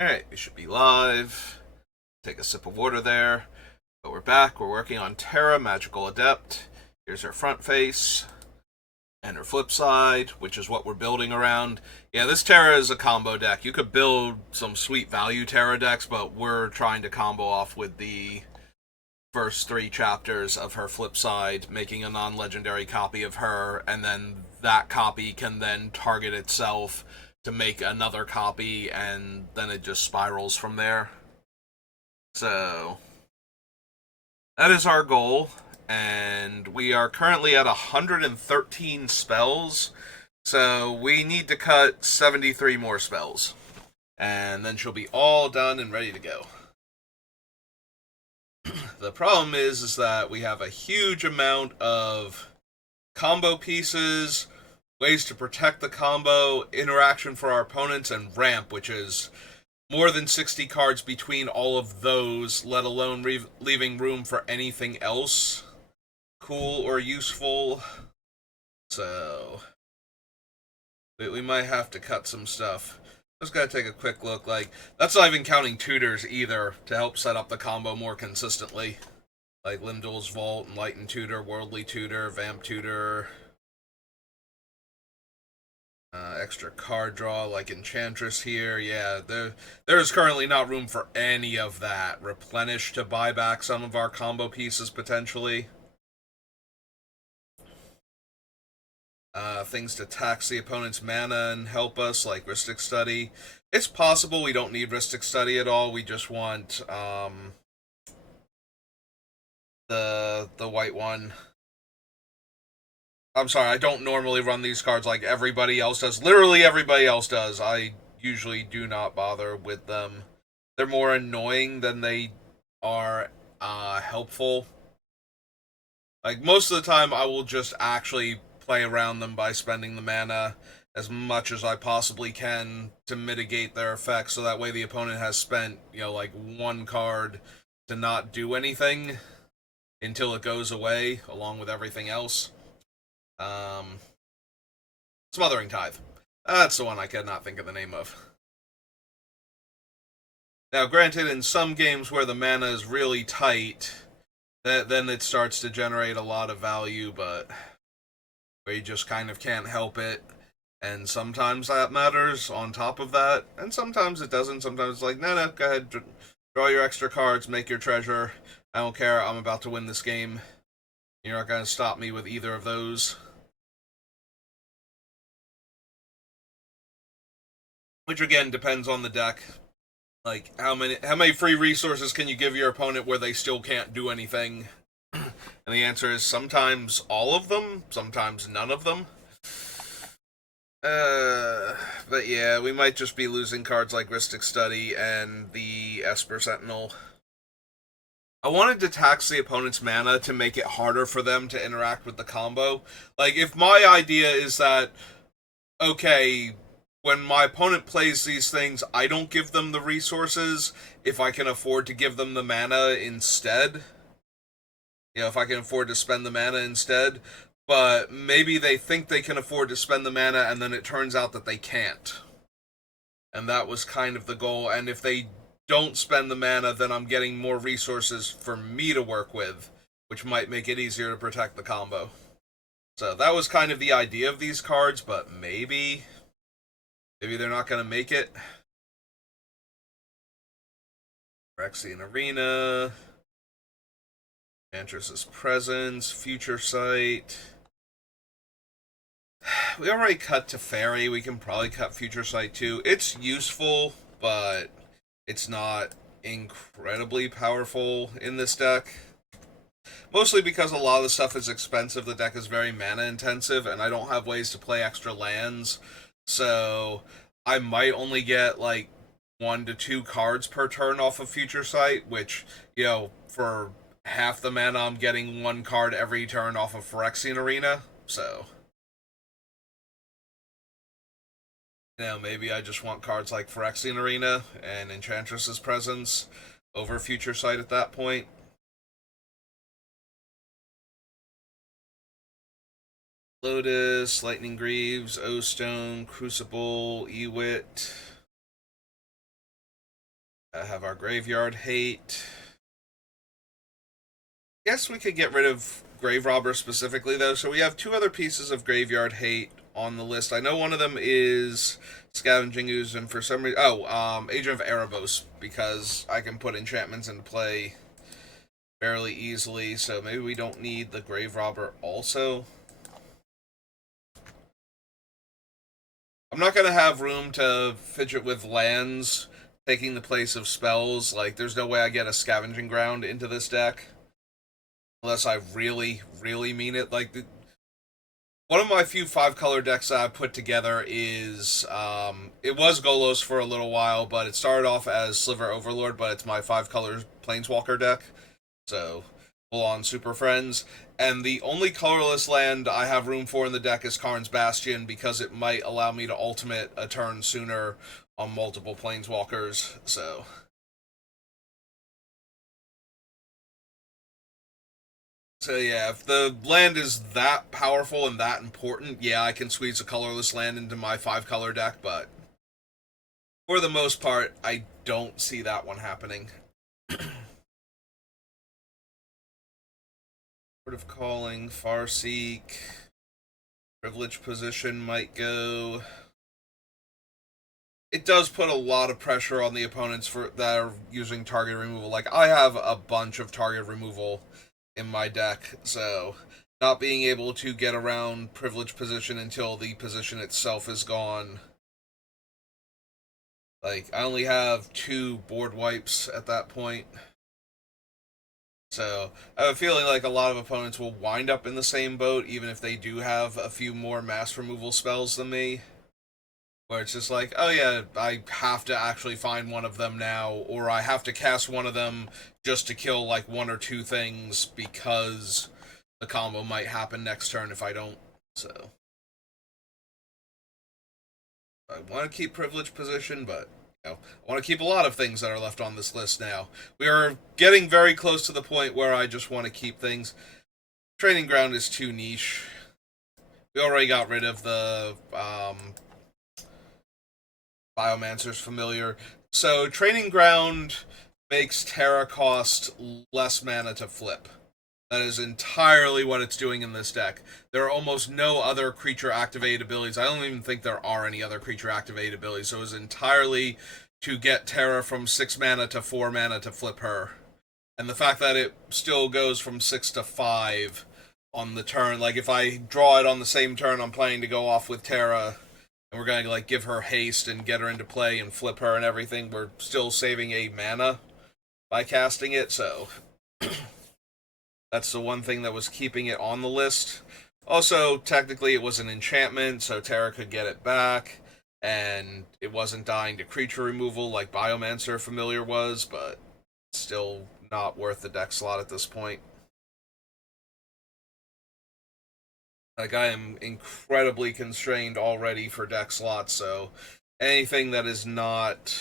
Alright, we should be live. Take a sip of water there. But we're back. We're working on Terra, Magical Adept. Here's her front face and her flip side, which is what we're building around. Yeah, this Terra is a combo deck. You could build some sweet value Terra decks, but we're trying to combo off with the first three chapters of her flip side, making a non-legendary copy of her, and then that copy can then target itself to make another copy, and then it just spirals from there. So that is our goal, and we are currently at 113 spells, so we need to cut 73 more spells, and then she'll be all done and ready to go. The problem is that we have a huge amount of combo pieces, ways to protect the combo, interaction for our opponents, and ramp, which is more than 60 cards between all of those, let alone leaving room for anything else cool or useful. So we might have to cut some stuff. Just gotta take a quick look. Like, that's not even counting tutors either to help set up the combo more consistently. Like Limdol's Vault, Enlightened Tutor, Worldly Tutor, Vamp Tutor. Extra card draw like Enchantress here. Yeah, there's currently not room for any of that. Replenish to buy back some of our combo pieces potentially. Things to tax the opponent's mana and help us, like Rhystic Study. It's possible we don't need Rhystic Study at all. We just want the white one. I'm sorry, I don't normally run these cards like everybody else does. Literally everybody else does. I usually do not bother with them. They're more annoying than they are helpful. Like, most of the time, I will just actually play around them by spending the mana as much as I possibly can to mitigate their effects, so that way the opponent has spent, like one card to not do anything until it goes away, along with everything else. Um, Smothering Tithe. That's the one I cannot think of the name of. Now, granted, in some games where the mana is really tight, then it starts to generate a lot of value, but where you just kind of can't help it. And sometimes that matters on top of that, and sometimes it doesn't. Sometimes it's like, no, go ahead, draw your extra cards, make your treasure. I don't care, I'm about to win this game. You're not going to stop me with either of those. Which again depends on the deck. Like, how many free resources can you give your opponent where they still can't do anything? And the answer is sometimes all of them, sometimes none of them. Uh, but yeah, we might just be losing cards like Rhystic Study and the Esper Sentinel. I wanted to tax the opponent's mana to make it harder for them to interact with the combo. Like, if my idea is that, okay, when my opponent plays these things, I don't give them the resources if I can afford to give them the mana instead. If I can afford to spend the mana instead. But maybe they think they can afford to spend the mana, and then it turns out that they can't. And that was kind of the goal. And if they don't spend the mana, then I'm getting more resources for me to work with, which might make it easier to protect the combo. So that was kind of the idea of these cards, but maybe they're not going to make it. Phyrexian Arena, Enchantress's Presence, Future Sight. We already cut Teferi. We can probably cut Future Sight too. It's useful, but it's not incredibly powerful in this deck. Mostly because a lot of the stuff is expensive. The deck is very mana intensive, and I don't have ways to play extra lands. So I might only get like 1 to 2 cards per turn off of Future Sight, which, for half the mana, I'm getting 1 card every turn off of Phyrexian Arena. So, maybe I just want cards like Phyrexian Arena and Enchantress's Presence over Future Sight at that point. Lotus, Lightning Greaves, O-Stone, Crucible, Ewit. have our graveyard hate. Guess we could get rid of Grave Robber specifically, though. So we have two other pieces of graveyard hate on the list. I know one of them is Scavenging Ooze, and for some reason, Agent of Erebos, because I can put enchantments into play fairly easily. So maybe we don't need the Grave Robber also. I'm not gonna have room to fidget with lands taking the place of spells. Like, there's no way I get a Scavenging Ground into this deck unless I really, really mean it. Like, one of my few 5-color decks that I put together is, it was Golos for a little while, but it started off as Sliver Overlord, but it's my 5-color Planeswalker deck, so full-on Super Friends. And the only colorless land I have room for in the deck is Karn's Bastion, because it might allow me to ultimate a turn sooner on multiple Planeswalkers, so... So yeah, if the land is that powerful and that important, yeah, I can squeeze a colorless land into my 5-color deck, but for the most part, I don't see that one happening. Sort of Calling, Farseek, Privilege Position might go. It does put a lot of pressure on the opponents that are using target removal. Like, I have a bunch of target removal in my deck, so not being able to get around Privilege Position until the position itself is gone. Like, I only have 2 board wipes at that point. So, I have a feeling like a lot of opponents will wind up in the same boat, even if they do have a few more mass removal spells than me. Where it's just like, oh yeah, I have to actually find one of them now, or I have to cast one of them just to kill like 1 or 2 things because the combo might happen next turn if I don't. So I want to keep Privilege Position, but I want to keep a lot of things that are left on this list now. We are getting very close to the point where I just want to keep things. Training Ground is too niche. We already got rid of the Biomancer's Familiar. So, Training Ground makes Terra cost less mana to flip. That is entirely what it's doing in this deck. There are almost no other creature activate abilities. I don't even think there are any other creature activate abilities. So it's entirely to get Terra from 6 mana to 4 mana to flip her. And the fact that it still goes from 6 to 5 on the turn, like if I draw it on the same turn I'm planning to go off with Terra, and we're going to like give her haste and get her into play and flip her and everything, we're still saving a mana by casting it, so that's the one thing that was keeping it on the list. Also, technically it was an enchantment, so Terra could get it back, and it wasn't dying to creature removal like Biomancer Familiar was, but still not worth the deck slot at this point. Like, I am incredibly constrained already for deck slots, so anything that is not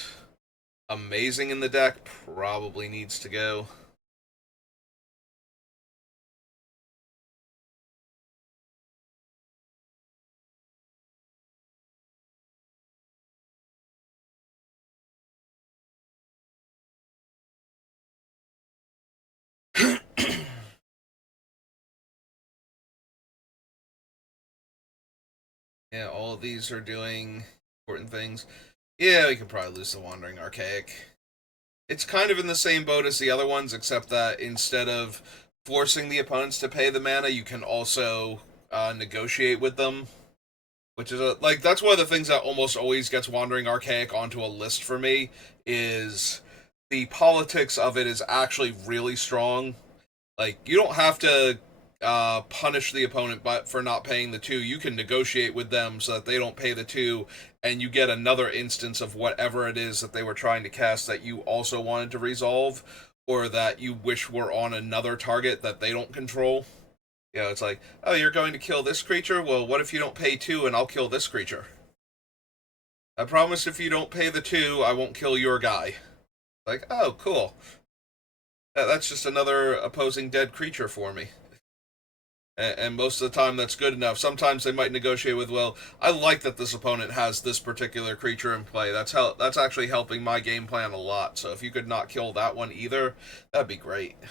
amazing in the deck probably needs to go. Yeah, all of these are doing important things. Yeah, we could probably lose the Wandering Archaic. It's kind of in the same boat as the other ones, except that instead of forcing the opponents to pay the mana, you can also negotiate with them. Which is like, that's one of the things that almost always gets Wandering Archaic onto a list for me, is the politics of it is actually really strong. Like, you don't have to punish the opponent for not paying the 2. You can negotiate with them so that they don't pay the 2, and you get another instance of whatever it is that they were trying to cast that you also wanted to resolve, or that you wish were on another target that they don't control. You know, it's like, oh, you're going to kill this creature? Well, what if you don't pay 2 and I'll kill this creature? I promise if you don't pay the 2, I won't kill your guy. Like, oh, cool. That's just another opposing dead creature for me. And most of the time that's good enough. Sometimes they might negotiate with, well, I like that this opponent has this particular creature in play. That's actually helping my game plan a lot. So if you could not kill that one either, that'd be great. If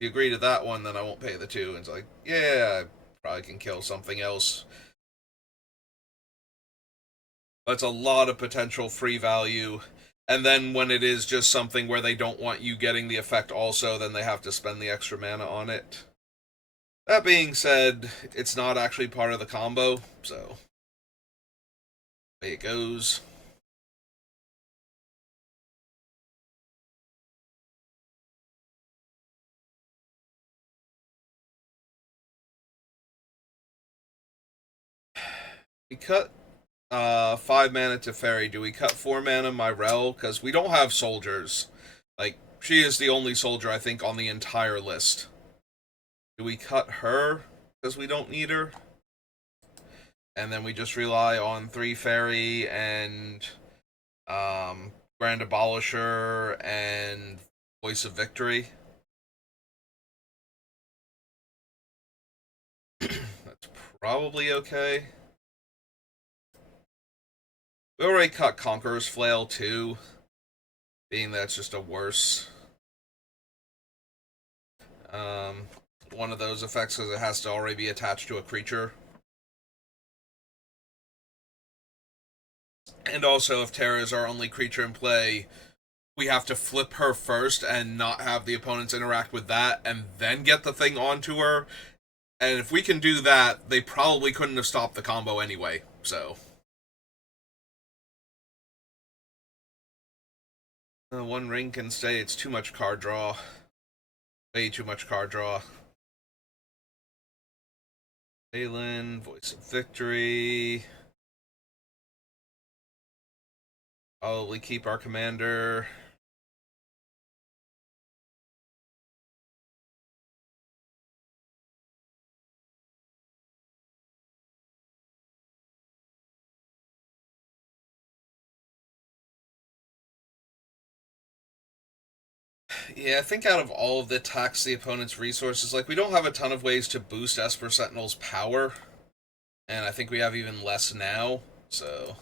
you agree to that one, then I won't pay the 2. And it's like, yeah, I probably can kill something else. That's a lot of potential free value. And then when it is just something where they don't want you getting the effect also, then they have to spend the extra mana on it. That being said, it's not actually part of the combo, so away it goes. We cut 5 mana to Fairy. Do we cut 4 mana Myrel? Because we don't have soldiers. Like, she is the only soldier, I think, on the entire list. Do we cut her? Because we don't need her? And then we just rely on 3 Fairy and Grand Abolisher and Voice of Victory. That's probably okay. We already cut Conqueror's Flail too, being that's just a worse one of those effects because it has to already be attached to a creature. And also, if Terra is our only creature in play, we have to flip her first and not have the opponents interact with that and then get the thing onto her. And if we can do that, they probably couldn't have stopped the combo anyway, so. One ring can stay, it's too much card draw. Way too much card draw. Balin, Voice of Victory. Probably keep our commander. Yeah, I think out of all of the tax the opponent's resources, like we don't have a ton of ways to boost Esper Sentinel's power, and I think we have even less now, so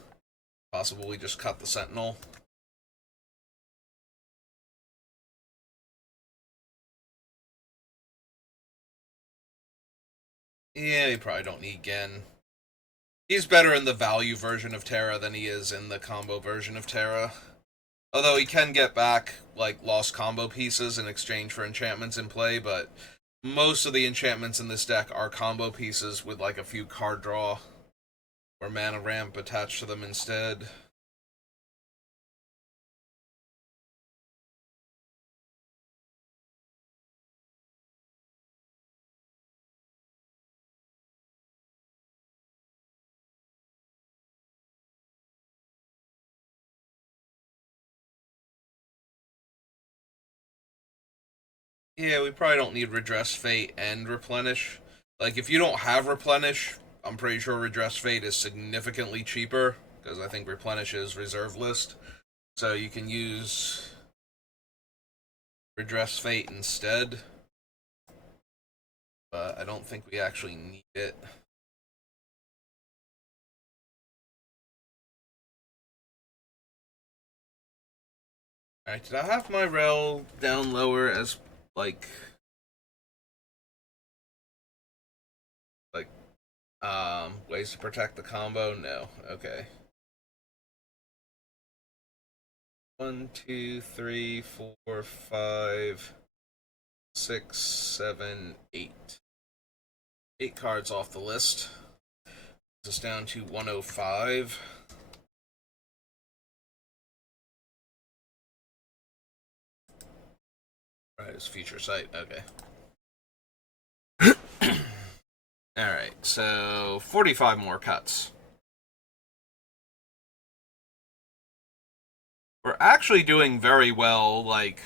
possible we just cut the Sentinel. Yeah, we probably don't need Gen. He's better in the value version of Terra than he is in the combo version of Terra. Although he can get back, like, lost combo pieces in exchange for enchantments in play, but most of the enchantments in this deck are combo pieces with, like, a few card draw or mana ramp attached to them instead. Yeah, we probably don't need Redress Fate and Replenish. Like, if you don't have Replenish, I'm pretty sure Redress Fate is significantly cheaper, because I think Replenish is reserve list. So you can use Redress Fate instead. But I don't think we actually need it. Alright, did I have my rel down lower as, like, ways to protect the combo? No. Okay. 1, 2, 3, 4, 5, 6, 7, 8. 8 cards off the list. This is down to 105. Right, it's feature site. Okay. Alright, so 45 more cuts. We're actually doing very well, like,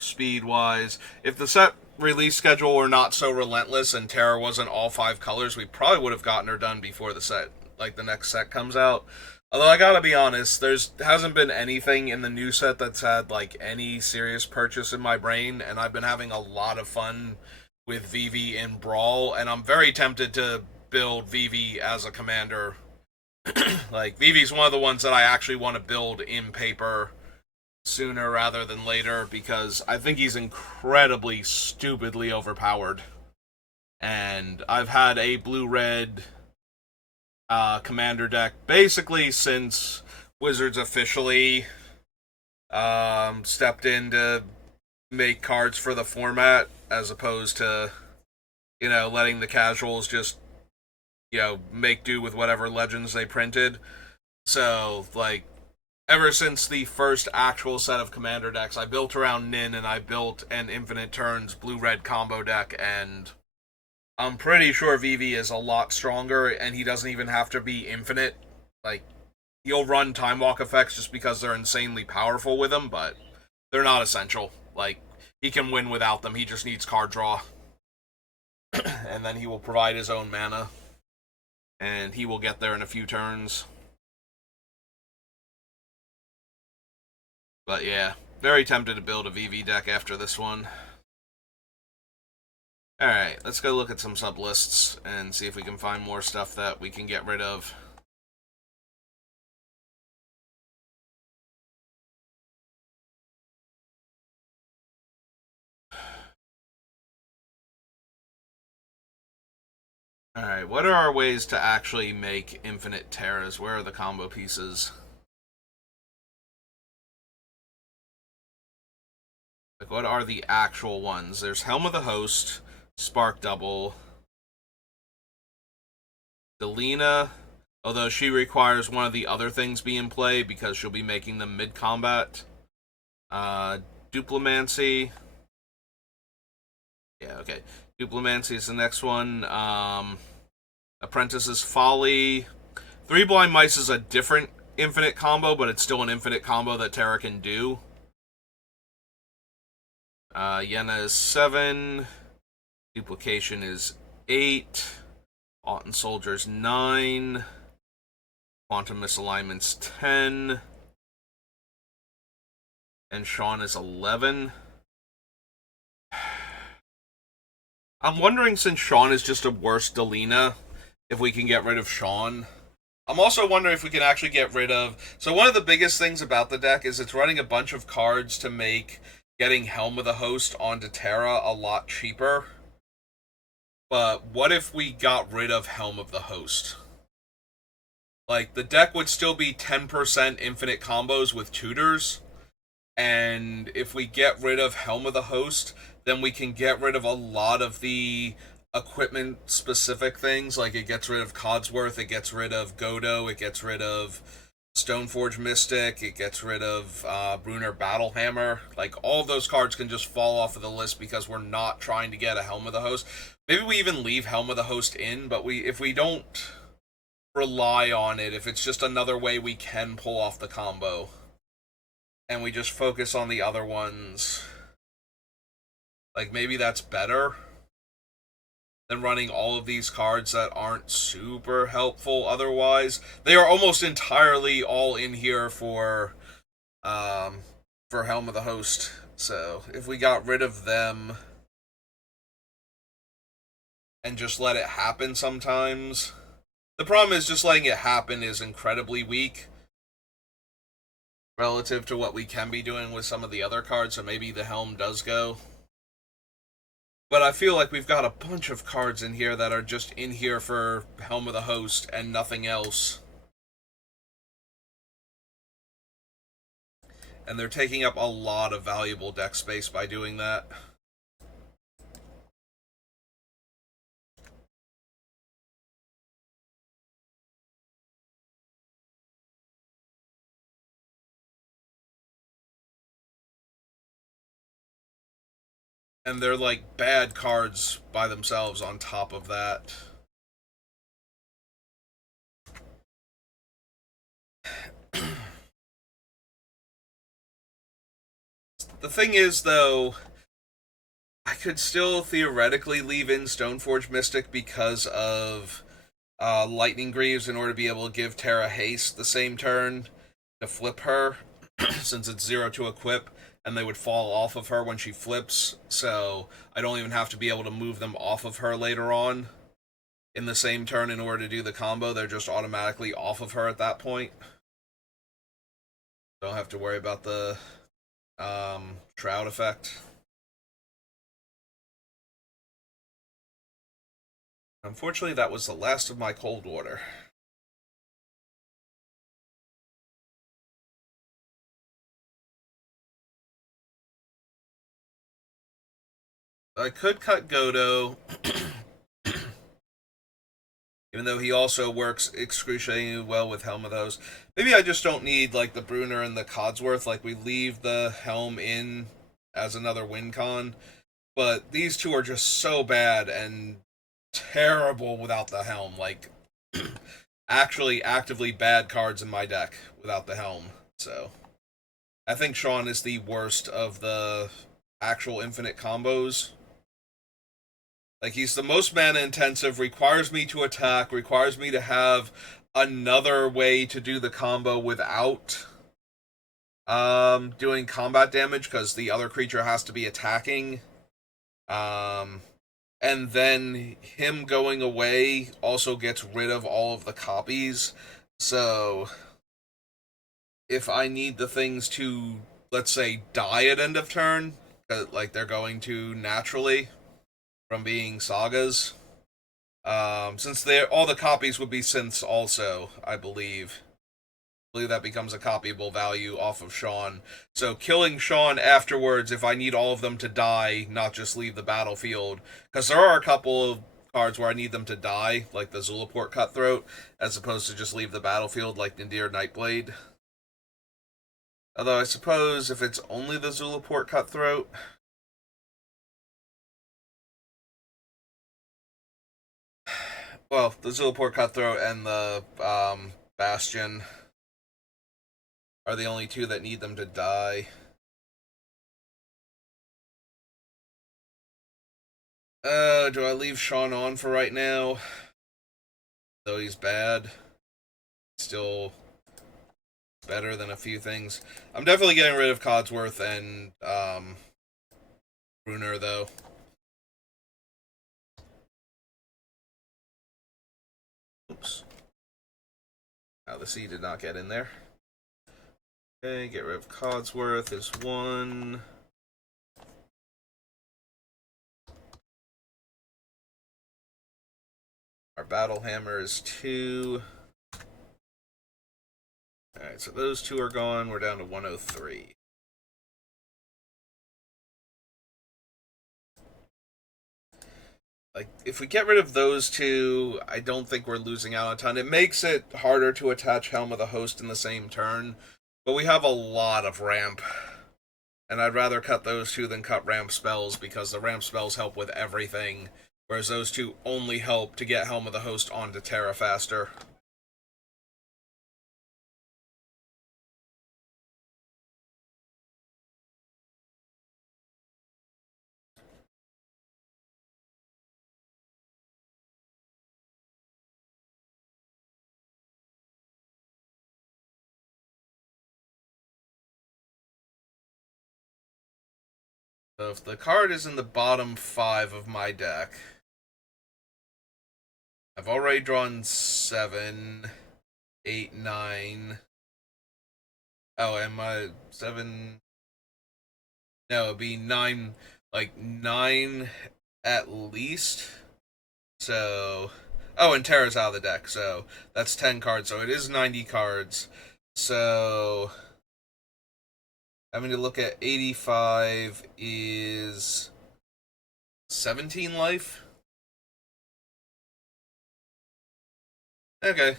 speed-wise. If the set release schedule were not so relentless and Terra wasn't all 5 colors, we probably would have gotten her done before the set, like, the next set comes out. Although I gotta be honest, there's hasn't been anything in the new set that's had, like, any serious purchase in my brain, and I've been having a lot of fun with Vivi in Brawl, and I'm very tempted to build Vivi as a commander. Like, Vivi's one of the ones that I actually want to build in paper sooner rather than later, because I think he's incredibly stupidly overpowered. And I've had a blue-red commander deck basically since Wizards officially stepped in to make cards for the format, as opposed to, letting the casuals just, make do with whatever legends they printed. So, like, ever since the first actual set of commander decks, I built around Nin, and I built an Infinite Turns blue-red combo deck, and I'm pretty sure Vivi is a lot stronger, and he doesn't even have to be infinite. Like, he'll run Time Walk effects just because they're insanely powerful with him, but they're not essential. Like, he can win without them, he just needs card draw. And then he will provide his own mana, and he will get there in a few turns. But yeah, very tempted to build a VV deck after this one. Alright, let's go look at some sublists and see if we can find more stuff that we can get rid of. Alright, what are our ways to actually make infinite Terras? Where are the combo pieces? Like, what are the actual ones? There's Helm of the Host, Spark Double, Delina, although she requires one of the other things be in play because she'll be making them mid-combat. Duplimancy. Yeah, okay. Duplimancy is the next one. Apprentice's Folly. Three Blind Mice is a different infinite combo, but it's still an infinite combo that Terra can do. Yenna is 7. Duplication is 8. Autumn Soldier's 9. Quantum Misalignment's 10. And Sean is 11. I'm wondering, since Sean is just a worse Delina, if we can get rid of Sean. I'm also wondering if we can actually get rid of... So one of the biggest things about the deck is it's running a bunch of cards to make getting Helm of the Host onto Terra a lot cheaper. But what if we got rid of Helm of the Host? Like, the deck would still be 10% infinite combos with tutors, and if we get rid of Helm of the Host, then we can get rid of a lot of the equipment-specific things. Like, it gets rid of Codsworth, it gets rid of Godo, it gets rid of Stoneforge Mystic, it gets rid of Brunner Battlehammer. Like, all of those cards can just fall off of the list because we're not trying to get a Helm of the Host. Maybe we even leave Helm of the Host in, but if we don't rely on it, if it's just another way we can pull off the combo, and we just focus on the other ones, like, maybe that's better than running all of these cards that aren't super helpful otherwise. They are almost entirely all in here for Helm of the Host. So if we got rid of them and just let it happen sometimes. The problem is just letting it happen is incredibly weak relative to what we can be doing with some of the other cards, so maybe the Helm does go. But I feel like we've got a bunch of cards in here that are just in here for Helm of the Host and nothing else. And they're taking up a lot of valuable deck space by doing that. And they're like bad cards by themselves on top of that. The thing is, though, I could still theoretically leave in Stoneforge Mystic because of Lightning Greaves in order to be able to give Terra haste the same turn to flip her, since it's 0 to equip, and they would fall off of her when she flips, so I don't even have to be able to move them off of her later on in the same turn in order to do the combo. They're just automatically off of her at that point. Don't have to worry about the shroud effect. Unfortunately, that was the last of my cold water. I could cut Godo, even though he also works excruciatingly well with Helm of the Host. Maybe I just don't need, like, the Bruner and the Codsworth. Like, we leave the Helm in as another win con, but these two are just so bad and terrible without the Helm. Like, actually actively bad cards in my deck without the Helm. So, I think Sean is the worst of the actual infinite combos. Like, he's the most mana intensive, requires me to attack, requires me to have another way to do the combo without doing combat damage, because the other creature has to be attacking. And then him going away also gets rid of all of the copies. So if I need the things to, let's say, die at end of turn, like they're going to naturally from being sagas, since they're all the copies would be synths also, I believe. I believe that becomes a copyable value off of Sean. So killing Sean afterwards, if I need all of them to die, not just leave the battlefield, because there are a couple of cards where I need them to die, like the Zulaport Cutthroat, as opposed to just leave the battlefield, like Nadir Nightblade. Although I suppose if it's only the Zulaport Cutthroat, well, the Zulaport Cutthroat and the Bastion are the only two that need them to die. Do I leave Sean on for right now? Though he's bad, still better than a few things. I'm definitely getting rid of Codsworth and Bruner, though. Oops. Oh, the C did not get in there. Okay, get rid of Codsworth is 1. Our Battle Hammer is 2. Alright, so those two are gone. We're down to 103. Like, if we get rid of those two, I don't think we're losing out a ton. It makes it harder to attach Helm of the Host in the same turn, but we have a lot of ramp. And I'd rather cut those two than cut ramp spells, because the ramp spells help with everything, whereas those two only help to get Helm of the Host onto Terra faster. So if the card is in the bottom 5 of my deck, I've already drawn 7, 8, 9. Oh, and my 7. No, it'd be 9, like 9 at least. So. Oh, and Terra's out of the deck, so that's 10 cards, so it is 90 cards. So. Having to look at 85 is 17 life. Okay.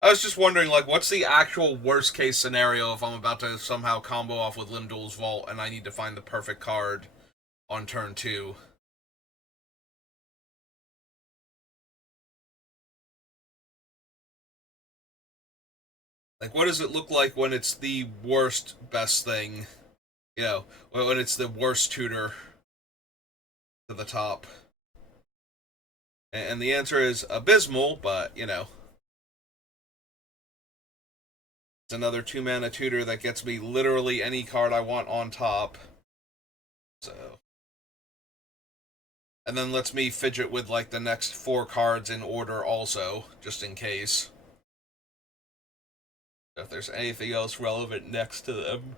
I was just wondering, like, what's the actual worst case scenario if I'm about to somehow combo off with Limdol's Vault and I need to find the perfect card on turn 2? Like, what does it look like when it's the worst best thing? You know, when it's the worst tutor to the top? And the answer is abysmal, but, you know. It's another 2-mana tutor that gets me literally any card I want on top. So. And then lets me fidget with, like, the next 4 cards in order also, just in case. If there's anything else relevant next to them.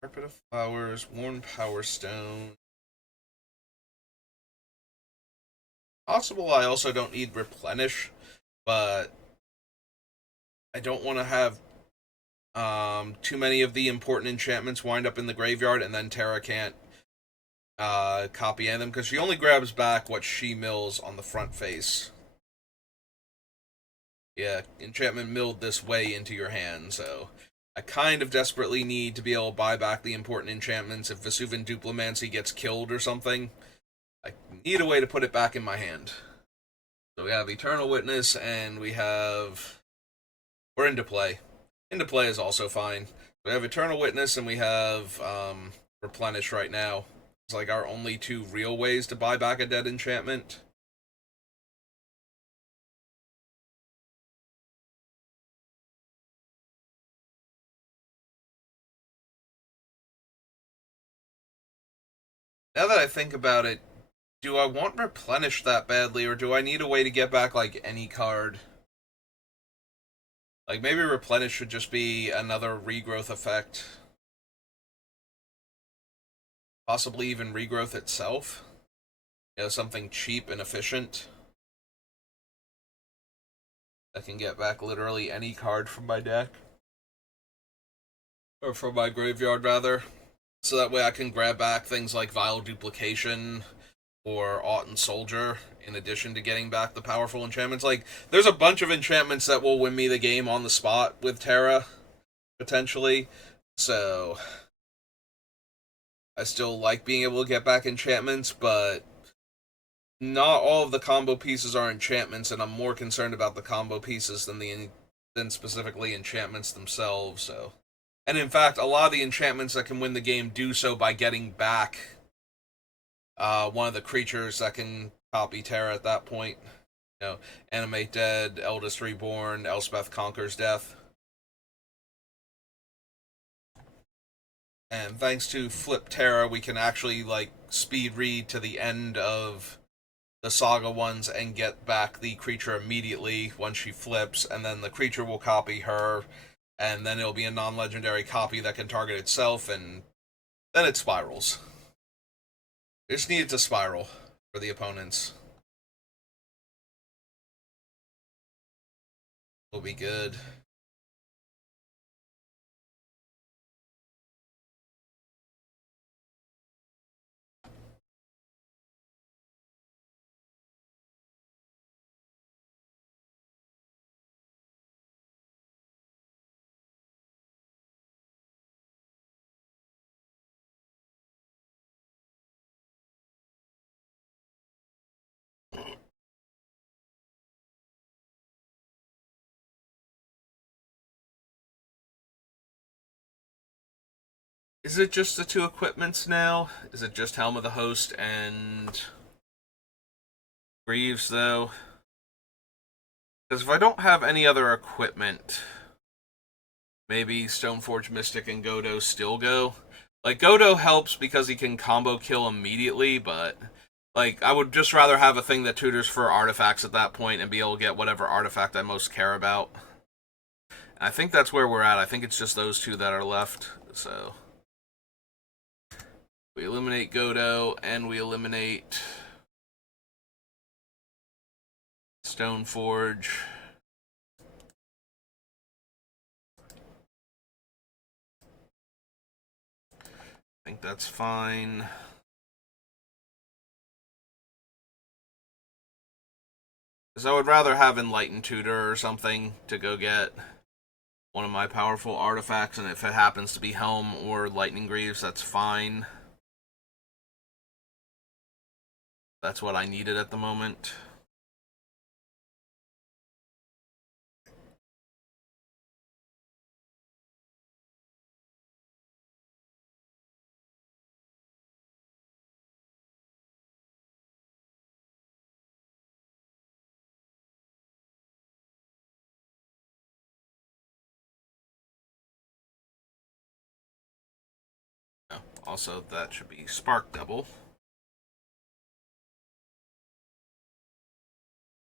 Carpet of Flowers, Worn Power Stone. Possible I also don't need Replenish, but I don't want to have too many of the important enchantments wind up in the graveyard, and then Terra can't copy any of them, because she only grabs back what she mills on the front face. Yeah, enchantment milled this way into your hand, so I kind of desperately need to be able to buy back the important enchantments if Vesuvian Duplimancy gets killed or something. I need a way to put it back in my hand. So we have Eternal Witness, and we have... We're into play. Into play is also fine. We have Eternal Witness, and we have Replenish right now. It's like our only 2 real ways to buy back a dead enchantment. Now that I think about it, do I want Replenish that badly, or do I need a way to get back, like, any card? Like, maybe Replenish should just be another regrowth effect. Possibly even regrowth itself. You know, something cheap and efficient. I can get back literally any card from my deck. Or from my graveyard, rather. So that way I can grab back things like Vile Duplication or Autumn Soldier, in addition to getting back the powerful enchantments. Like, there's a bunch of enchantments that will win me the game on the spot with Terra, potentially. So, I still like being able to get back enchantments, but not all of the combo pieces are enchantments, and I'm more concerned about the combo pieces than specifically enchantments themselves. So, and in fact, a lot of the enchantments that can win the game do so by getting back one of the creatures that can copy Terra at that point. You know, Animate Dead, Eldest Reborn, Elspeth Conquers Death. And thanks to Flip Terra, we can actually, like, speed read to the end of the Saga ones and get back the creature immediately once she flips, and then the creature will copy her, and then it'll be a non-legendary copy that can target itself, and then it spirals. It just needed to spiral for the opponents. Will be good. Is it just the 2 equipments now? Is it just Helm of the Host and Greaves, though? Because if I don't have any other equipment, maybe Stoneforge Mystic and Godo still go. Like, Godo helps because he can combo kill immediately, but, like, I would just rather have a thing that tutors for artifacts at that point and be able to get whatever artifact I most care about. And I think that's where we're at. I think it's just those 2 that are left, so... We eliminate Godo, and we eliminate Stoneforge. I think that's fine. Because I would rather have Enlightened Tutor or something to go get one of my powerful artifacts, and if it happens to be Helm or Lightning Greaves, that's fine. That's what I needed at the moment. Also, that should be Spark Double.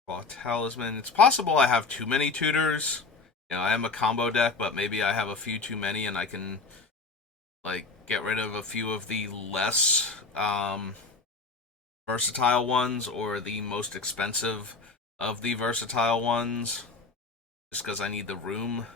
Claw Talisman. It's possible I have too many tutors. You know, I am a combo deck, but maybe I have a few too many, and I can like get rid of a few of the less versatile ones or the most expensive of the versatile ones, just because I need the room.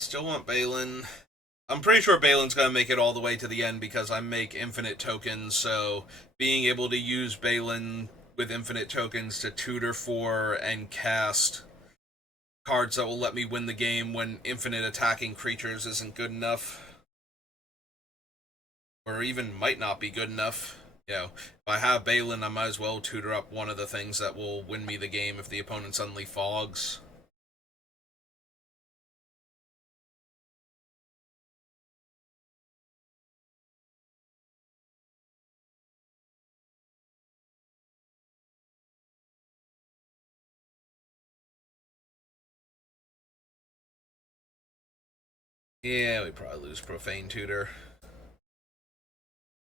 Still want Balin. I'm pretty sure Balin's gonna make it all the way to the end because I make infinite tokens, so being able to use Balin with infinite tokens to tutor for and cast cards that will let me win the game when infinite attacking creatures isn't good enough. Or even might not be good enough. You know, if I have Balin, I might as well tutor up one of the things that will win me the game if the opponent suddenly fogs. Yeah, we probably lose Profane Tutor.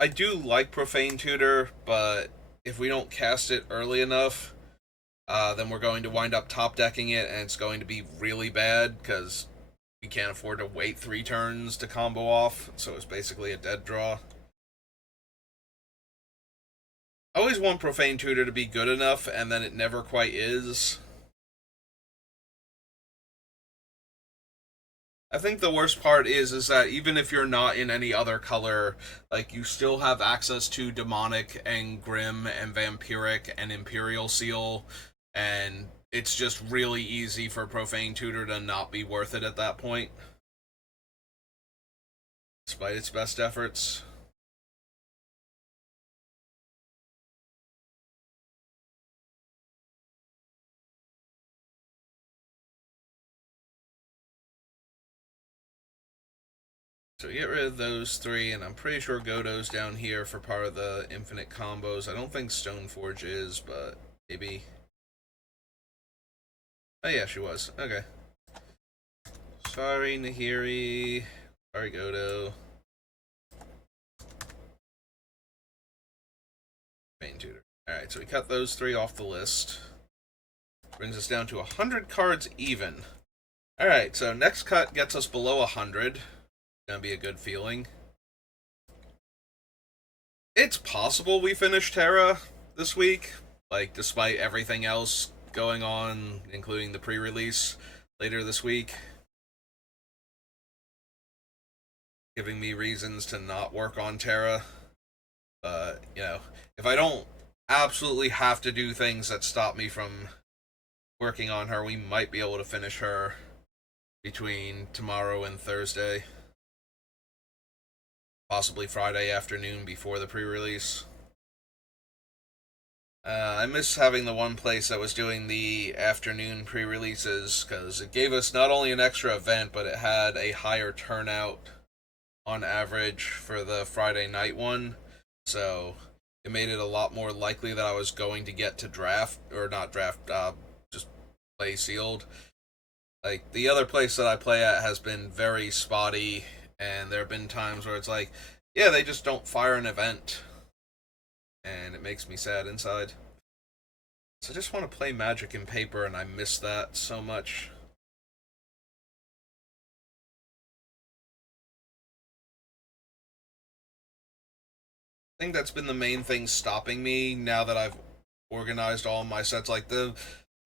I do like Profane Tutor, but if we don't cast it early enough, then we're going to wind up top decking it, and it's going to be really bad because we can't afford to wait 3 turns to combo off, so it's basically a dead draw. I always want Profane Tutor to be good enough, and then it never quite is. I think the worst part is that even if you're not in any other color, like you still have access to Demonic and Grim and Vampiric and Imperial Seal, and it's just really easy for Profane Tutor to not be worth it at that point, despite its best efforts. So we get rid of those 3, and I'm pretty sure Godo's down here for part of the infinite combos. I don't think Stoneforge is, but maybe. Oh yeah, she was. Okay. Sorry, Nahiri. Sorry, Godo. Main tutor. Alright, so we cut those 3 off the list. Brings us down to 100 cards even. Alright, so next cut gets us below 100. Gonna be a good feeling. It's possible we finish Terra this week, like, despite everything else going on, including the pre-release later this week. Giving me reasons to not work on Terra. But, you know, if I don't absolutely have to do things that stop me from working on her, we might be able to finish her between tomorrow and Thursday. Possibly Friday afternoon before the pre-release. I miss having the one place that was doing the afternoon pre-releases because it gave us not only an extra event, but it had a higher turnout on average for the Friday night one. So it made it a lot more likely that I was going to get to draft, or not draft, just play sealed. Like, the other place that I play at has been very spotty, and there have been times where it's like, yeah, they just don't fire an event, and it makes me sad inside. So I just want to play Magic in paper, and I miss that so much. I think that's been the main thing stopping me now that I've organized all my sets. Like, the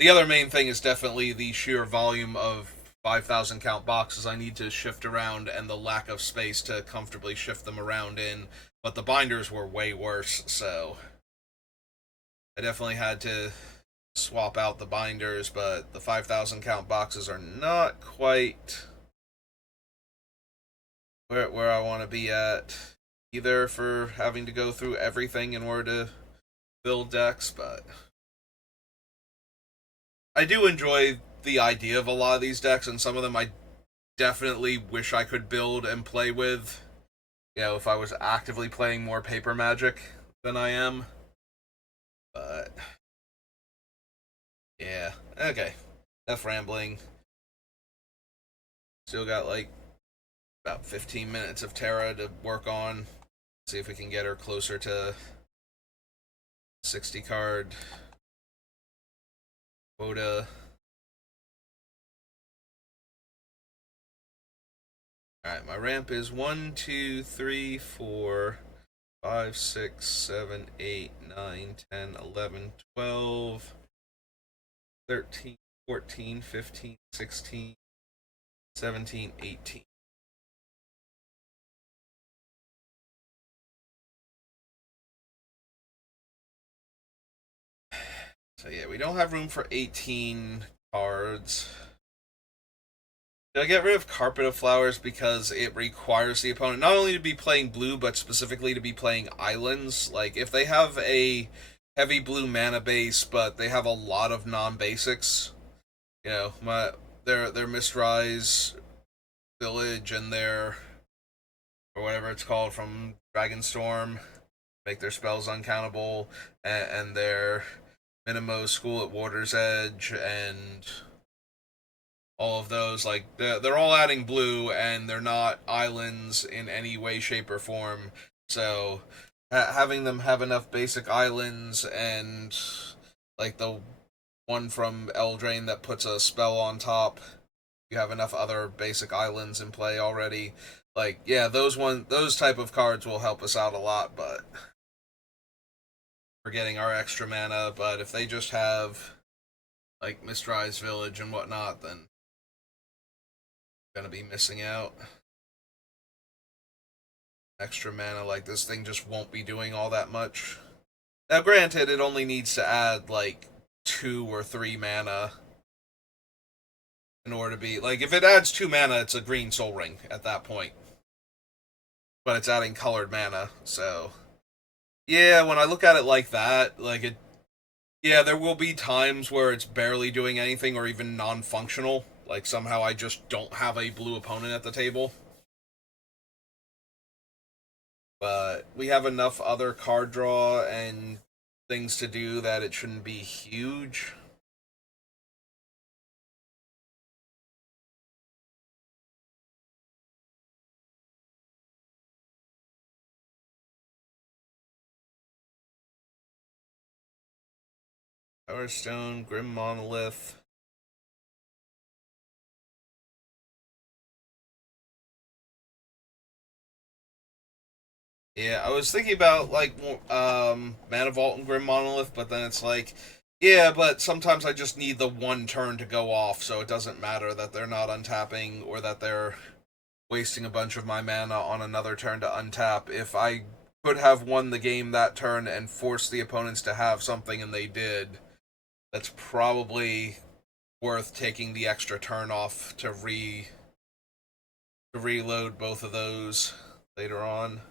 other main thing is definitely the sheer volume of 5,000 count boxes I need to shift around and the lack of space to comfortably shift them around in. But the binders were way worse, so I definitely had to swap out the binders, but the 5,000 count boxes are not quite where I want to be at, either for having to go through everything in order to build decks, but I do enjoy the idea of a lot of these decks, and some of them I definitely wish I could build and play with. You know, if I was actively playing more paper Magic than I am. But yeah, okay. Enough rambling. Still got like about 15 minutes of Terra to work on. See if we can get her closer to 60 card quota. Alright, my ramp is 1, 2, 3, 4, 5, 6, 7, 8, 9, 10, 11, 12, 13, 14, 15, 16, 17, 18. So yeah, we don't have room for 18 cards. Did I get rid of Carpet of Flowers because it requires the opponent not only to be playing blue, but specifically to be playing islands? Like, if they have a heavy blue mana base, but they have a lot of non-basics, you know, their Mistrise Village and their, or whatever it's called from Dragonstorm, make their spells uncountable, and their Minimo School at Water's Edge, and all of those, like they're all adding blue and they're not islands in any way, shape, or form. So having them have enough basic islands and like the one from Eldraine that puts a spell on top, you have enough other basic islands in play already. Like, yeah, those type of cards will help us out a lot, but we're getting our extra mana. But if they just have like Mistrise Village and whatnot, then gonna be missing out. Extra mana, like this thing just won't be doing all that much. Now, granted, it only needs to add like 2 or 3 mana in order to be like. If it adds 2 mana, it's a green Soul Ring at that point. But it's adding colored mana, so yeah. When I look at it like that, like it, yeah, there will be times where it's barely doing anything or even non-functional. Like somehow I just don't have a blue opponent at the table. But we have enough other card draw and things to do that it shouldn't be huge. Power Stone, Grim Monolith. Yeah, I was thinking about like Mana Vault and Grim Monolith, but then it's like, yeah, but sometimes I just need the one turn to go off, so it doesn't matter that they're not untapping or that they're wasting a bunch of my mana on another turn to untap. If I could have won the game that turn and forced the opponents to have something and they did, that's probably worth taking the extra turn off to reload both of those later on.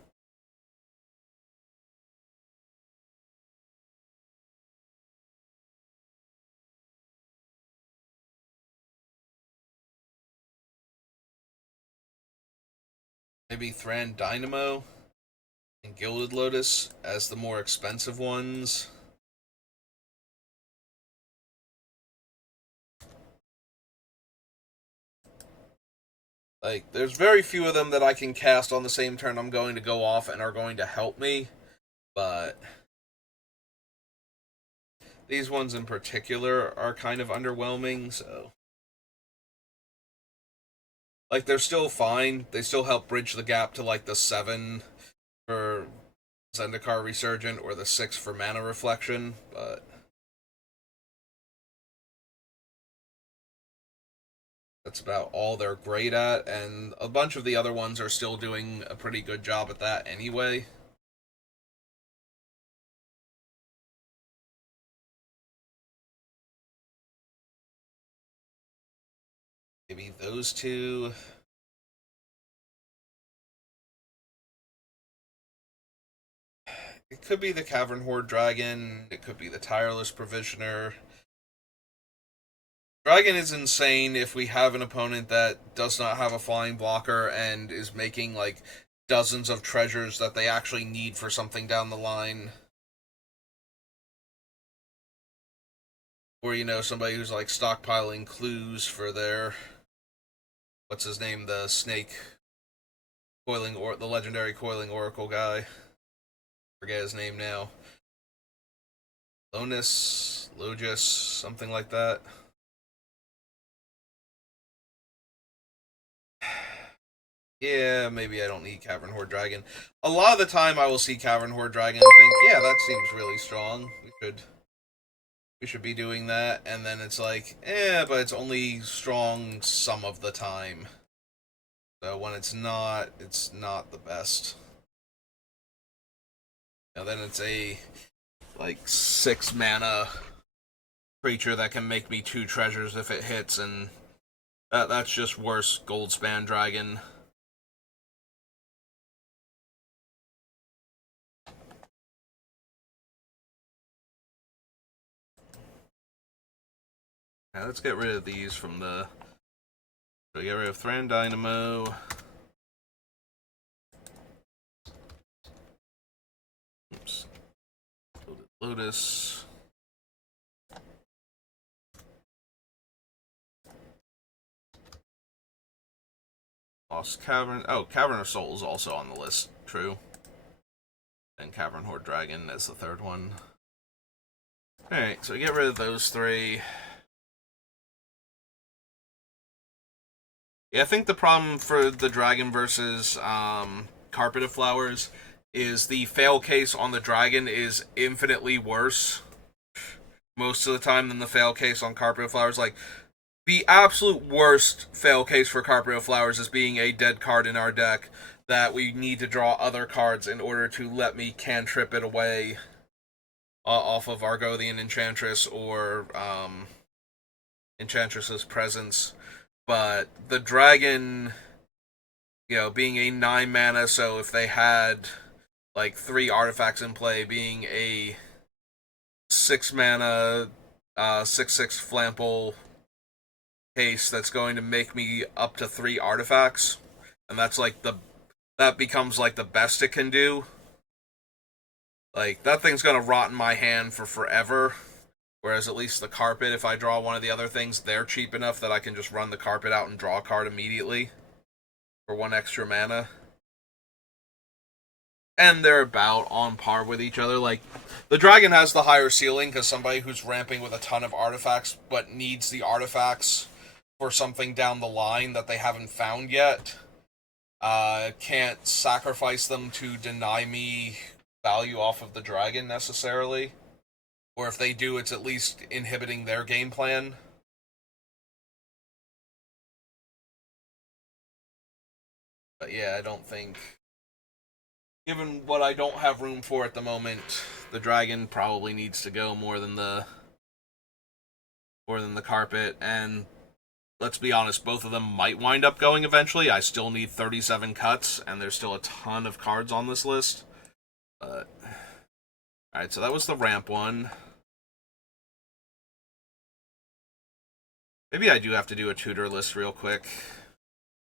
Maybe Thran Dynamo and Gilded Lotus as the more expensive ones. Like, there's very few of them that I can cast on the same turn I'm going to go off and are going to help me, but these ones in particular are kind of underwhelming, so. Like, they're still fine. They still help bridge the gap to, like, the 7 for Zendikar Resurgent or the 6 for Mana Reflection, but that's about all they're great at, and a bunch of the other ones are still doing a pretty good job at that anyway. Maybe those two. It could be the Cavern Horde Dragon. It could be the Tireless Provisioner. Dragon is insane if we have an opponent that does not have a flying blocker and is making like dozens of treasures that they actually need for something down the line. Or, you know, somebody who's like stockpiling clues for their, what's his name, the snake coiling, or the legendary coiling oracle guy. Forget his name now. Logis, something like that. Yeah, maybe I don't need Cavern Horde Dragon. A lot of the time I will see Cavern Horde Dragon and think, yeah, that seems really strong. We should be doing that, and then it's like, but it's only strong some of the time. So when it's not the best. And then it's a like 6 mana creature that can make me 2 treasures if it hits, and that's just worse. Goldspan Dragon. Yeah, let's get rid of these from the. So get rid of Thran Dynamo. Oops. Lotus. Lost Cavern. Oh, Cavern of Souls also on the list. True. And Cavern Horde Dragon as the third one. Alright, so we get rid of those 3. Yeah, I think the problem for the Dragon versus Carpet of Flowers is the fail case on the Dragon is infinitely worse most of the time than the fail case on Carpet of Flowers. Like, the absolute worst fail case for Carpet of Flowers is being a dead card in our deck that we need to draw other cards in order to let me cantrip it away off of Argothian Enchantress or Enchantress's Presence. But the Dragon, you know, being a 9 mana, so if they had like 3 artifacts in play, being a 6 mana, 6/6 Flample case that's going to make me up to 3 artifacts, and that becomes like the best it can do. Like, that thing's gonna rot in my hand for forever. Whereas at least the Carpet, if I draw one of the other things, they're cheap enough that I can just run the Carpet out and draw a card immediately for 1 extra mana. And they're about on par with each other. Like, the Dragon has the higher ceiling because somebody who's ramping with a ton of artifacts but needs the artifacts for something down the line that they haven't found yet can't sacrifice them to deny me value off of the Dragon necessarily. Or if they do, it's at least inhibiting their game plan. But yeah, I don't think, given what I don't have room for at the moment, the Dragon probably needs to go more than the Carpet. And let's be honest, both of them might wind up going eventually. I still need 37 cuts, and there's still a ton of cards on this list. But alright, so that was the ramp one. Maybe I do have to do a tutor list real quick.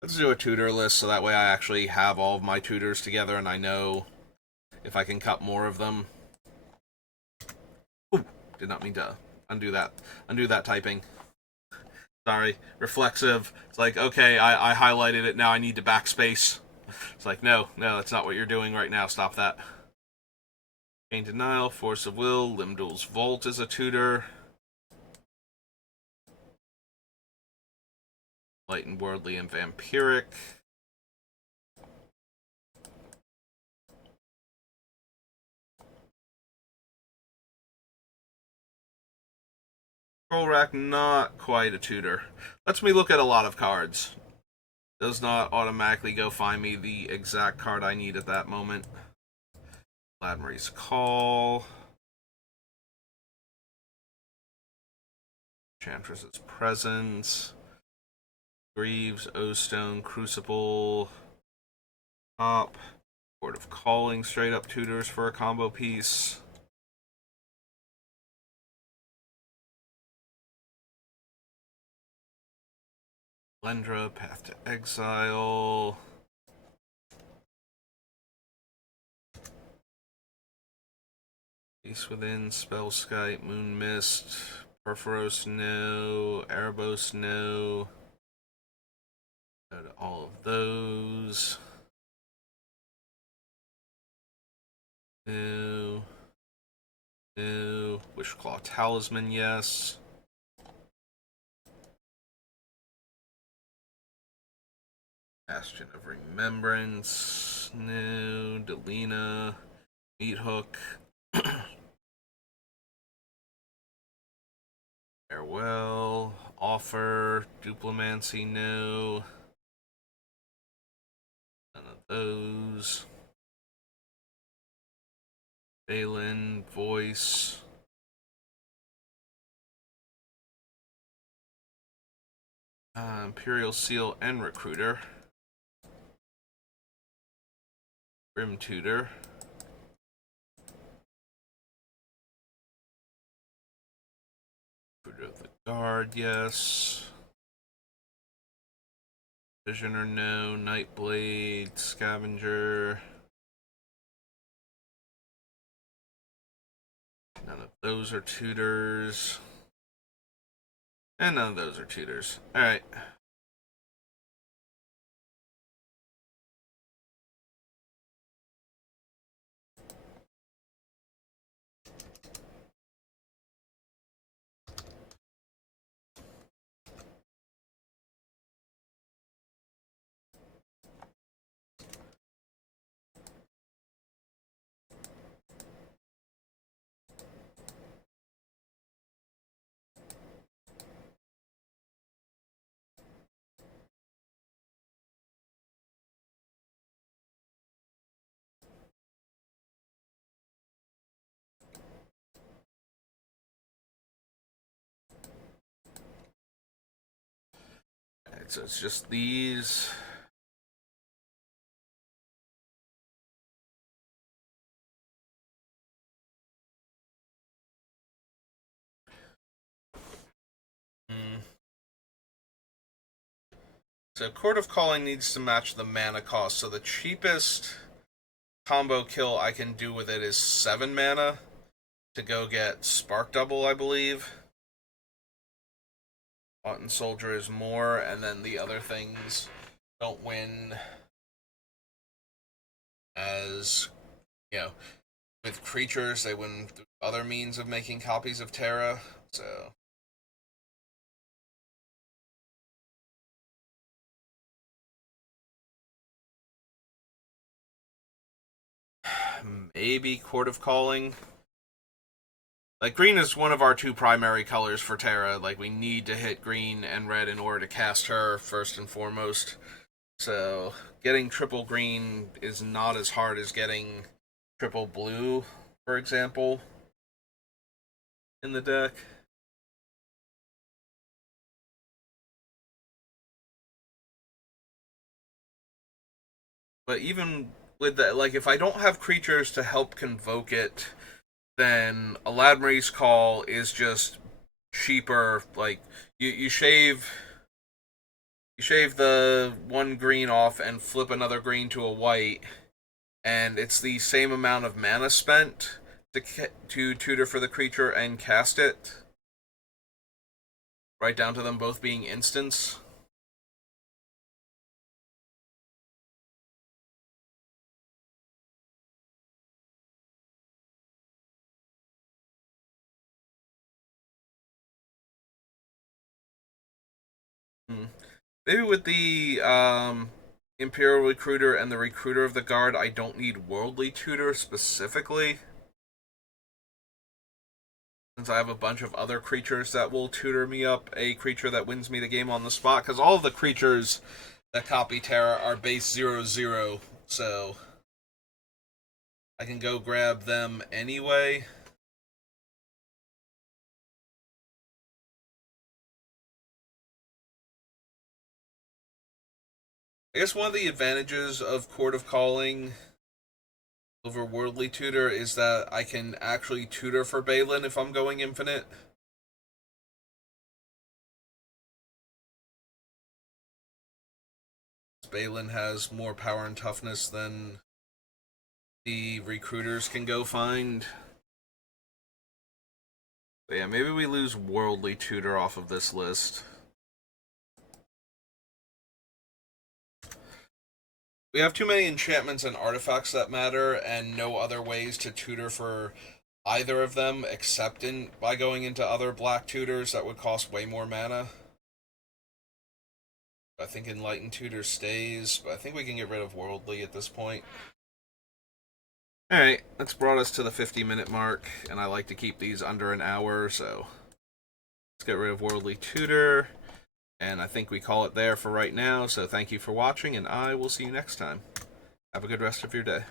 Let's do a tutor list so that way I actually have all of my tutors together and I know if I can cut more of them. Ooh, did not mean to undo that. Undo that typing. Sorry. Reflexive. It's like, okay, I highlighted it, now I need to backspace. It's like, no, that's not what you're doing right now. Stop that. Pain Denial, Force of Will, Limdol's Vault is a tutor. Light and Worldly and Vampiric. Scroll Rack, not quite a tutor. Lets me look at a lot of cards. Does not automatically go find me the exact card I need at that moment. Vladmir's Call. Enchantress's Presence. Greaves, O-Stone, Crucible. Top. Board of Calling, straight up tutors for a combo piece. Lendra, Path to Exile. Peace Within, Spellskite, Moon Mist, Perforos, no. Erebos, no. Go to all of those. No. No. Wishclaw Talisman, yes. Bastion of Remembrance, no. Delina, Meathook. Farewell, Offer, Duplimancy, no. None of those. Balin, Voice. Imperial Seal and Recruiter. Grim Tutor. Recruiter of the Guard, yes. Visioner, no. Nightblade, Scavenger. None of those are tutors. And none of those are tutors. Alright. So it's just these. So Court of Calling needs to match the mana cost. So the cheapest combo kill I can do with it is 7 mana to go get Spark Double, I believe. Mutton Soldier is more, and then the other things don't win as, you know, with creatures, they win through other means of making copies of Terra, so. Maybe Court of Calling. Like, green is one of our two primary colors for Terra. Like, we need to hit green and red in order to cast her, first and foremost. So, getting triple green is not as hard as getting triple blue, for example, in the deck. But even with that, like, if I don't have creatures to help convoke it, then Aladmari's Call is just cheaper. Like, you shave the one green off and flip another green to a white, and it's the same amount of mana spent to tutor for the creature and cast it, right down to them both being instants. Maybe with the Imperial Recruiter and the Recruiter of the Guard, I don't need Worldly Tutor specifically, since I have a bunch of other creatures that will tutor me up a creature that wins me the game on the spot, because all of the creatures that copy Terra are base 0/0, so I can go grab them anyway. I guess one of the advantages of Court of Calling over Worldly Tutor is that I can actually tutor for Balin if I'm going infinite. Balin has more power and toughness than the recruiters can go find. But yeah, maybe we lose Worldly Tutor off of this list. We have too many enchantments and artifacts that matter, and no other ways to tutor for either of them except by going into other black tutors that would cost way more mana. I think Enlightened Tutor stays, but I think we can get rid of Worldly at this point. Alright, that's brought us to the 50-minute mark, and I like to keep these under an hour, so let's get rid of Worldly Tutor. And I think we call it there for right now, so thank you for watching, and I will see you next time. Have a good rest of your day.